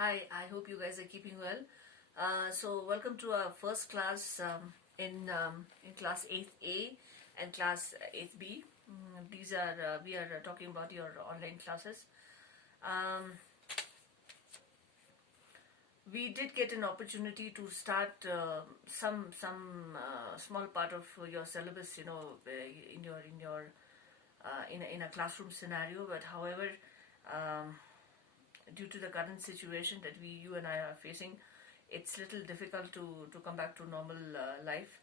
Hi, I hope you guys are keeping well. So welcome to our first class in class 8th A and class 8th B. These are we are talking about your online classes. Um, we did get an opportunity to start some small part of your syllabus, in a classroom scenario. But however, um, due to the current situation that you and I are facing, it's little difficult to come back to normal life.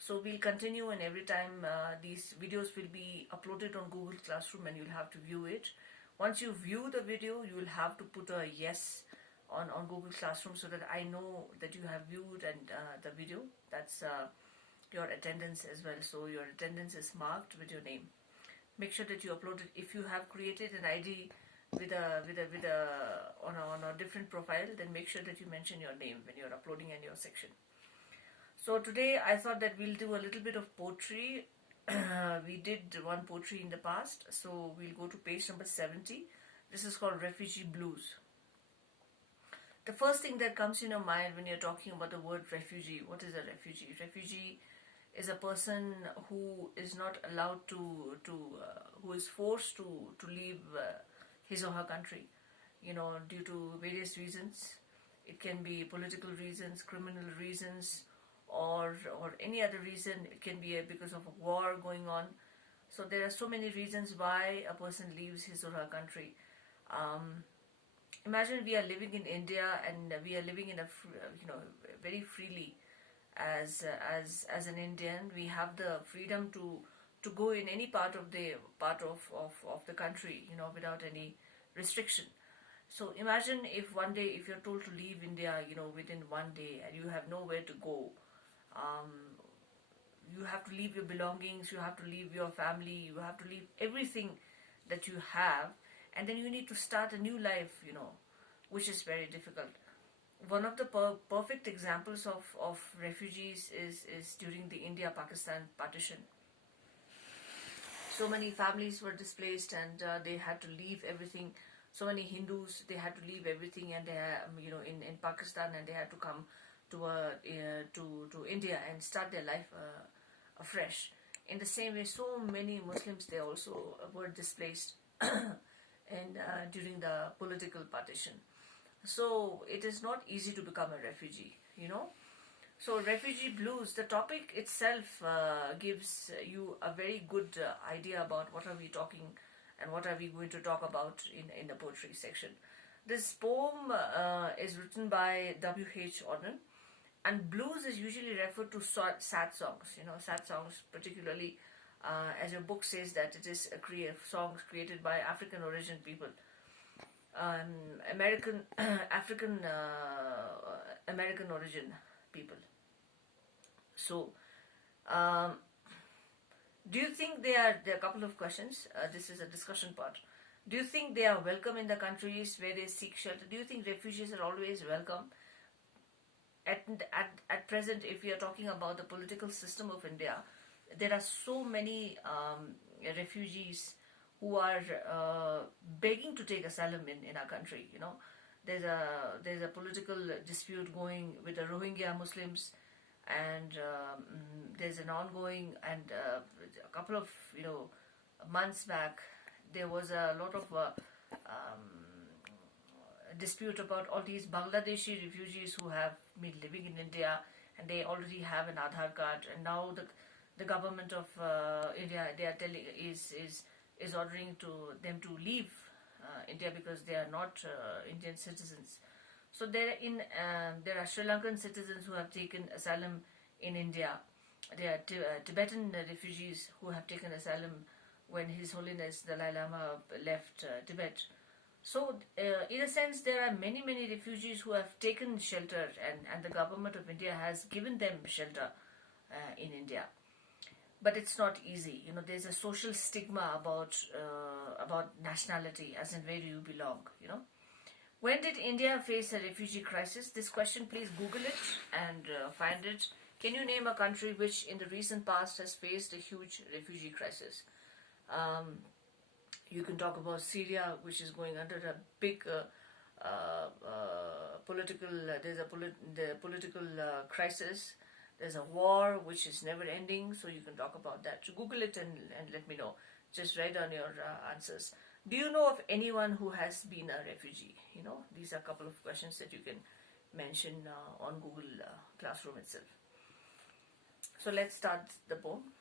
So we'll continue, and every time these videos will be uploaded on Google Classroom, and you'll have to view it. Once you view the video, you will have to put a yes on Google Classroom so that I know that you have viewed and the video. That's your attendance as well. So your attendance is marked with your name. Make sure that you upload it. If you have created an ID on a different profile, then make sure that you mention your name when you're uploading in your section. So today I thought that we'll do a little bit of poetry. We did one poetry in the past, so we'll go to page number 70. This is called Refugee Blues. The first thing that comes in your mind when you're talking about the word refugee, what is a refugee? Refugee is a person who is not allowed who is forced to leave his or her country, due to various reasons. It can be political reasons, criminal reasons, or any other reason. It can be because of a war going on. So there are so many reasons why a person leaves his or her country. Imagine we are living in India, and we are living in very freely as an Indian. We have the freedom to go in any part of the country, without any restriction. So imagine if one day, if you're told to leave India, within one day, and you have nowhere to go. You have to leave your belongings, you have to leave your family, you have to leave everything that you have, and then you need to start a new life, which is very difficult. One of the perfect examples of refugees is during the India-Pakistan partition. So many families were displaced, and they had to leave everything. So many Hindus, they had to leave everything, and they in Pakistan, and they had to come to India and start their life afresh. In the same way, so many Muslims, they also were displaced and during the political partition. So it is not easy to become a refugee. So refugee blues, the topic itself gives you a very good idea about what are we talking and what are we going to talk about in the poetry section. This poem is written by W.H. Auden, and blues is usually referred to sad songs, sad songs, particularly as your book says that it is songs created by African origin people. African American origin people. So, do you think there are a couple of questions? This is a discussion part. Do you think they are welcome in the countries where they seek shelter? Do you think refugees are always welcome? At present, if we are talking about the political system of India, there are so many refugees who are begging to take asylum in our country. There's a political dispute going with the Rohingya Muslims, and there's an ongoing, and a couple of months back there was a lot of dispute about all these Bangladeshi refugees who have been living in India, and they already have an Aadhaar card, and now the government of India, they are telling is ordering them to leave India because they are not Indian citizens. So there are Sri Lankan citizens who have taken asylum in India. There are Tibetan refugees who have taken asylum when His Holiness Dalai Lama left Tibet. So in a sense, there are many refugees who have taken shelter, and the government of India has given them shelter in India. But it's not easy. There's a social stigma about nationality, as in where do you belong. When did India face a refugee crisis? This question, please Google it and find it. Can you name a country which in the recent past has faced a huge refugee crisis? You can talk about Syria, which is going under a big the political crisis. There's a war which is never ending, so you can talk about that. So Google it and let me know. Just write down your answers. Do you know of anyone who has been a refugee? These are a couple of questions that you can mention on Google Classroom itself. So let's start the poem.